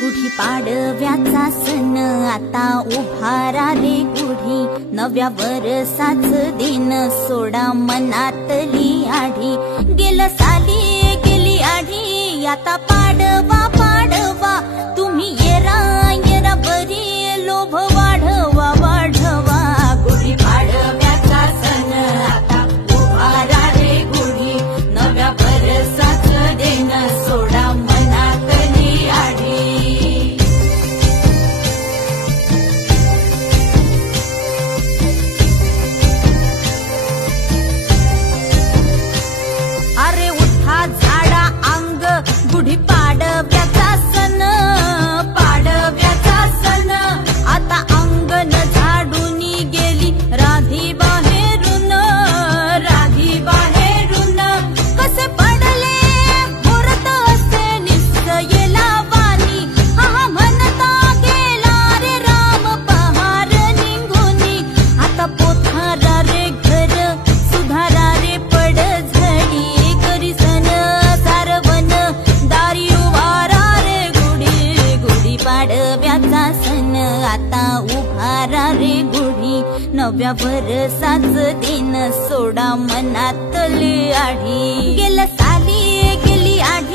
गुढी पाडव्याचा सण आता उभारा रे गुढी, नव्या वर्षाच दिन सोडा मनातली आढी। गेलं साली गेली आढी, आता पाडवा पाडवा, तुम्ही येरा येरा बरी लोभ वाढवा वाढवा। गुढी पाडव्याचा सण आता उभारा रे गुढी, नव्या वर्षाच दिन सोडा मनातली आढी। अरे उठा झाडा अंग, गुढी पाडव्याचा सण, पाडव्याचा सण आता अंगण झाडून गेली राधी बाहेरून, राधी बाहेरून। कसे पडले मुहूर्त असे निश्चयेला वाणी, हा म्हणता गेला रे राम पहार निघूनी। आता पोथारा रे घर सुधारा रे पड झडी, करी सण सारवण दारी उभारा रे गुढी। गुढी पाडव्याचा सण आता उभारा रे गुढी, नव्या वर्षाच दिन सोडा मनातली आढी। गेलं साली गेली आढी,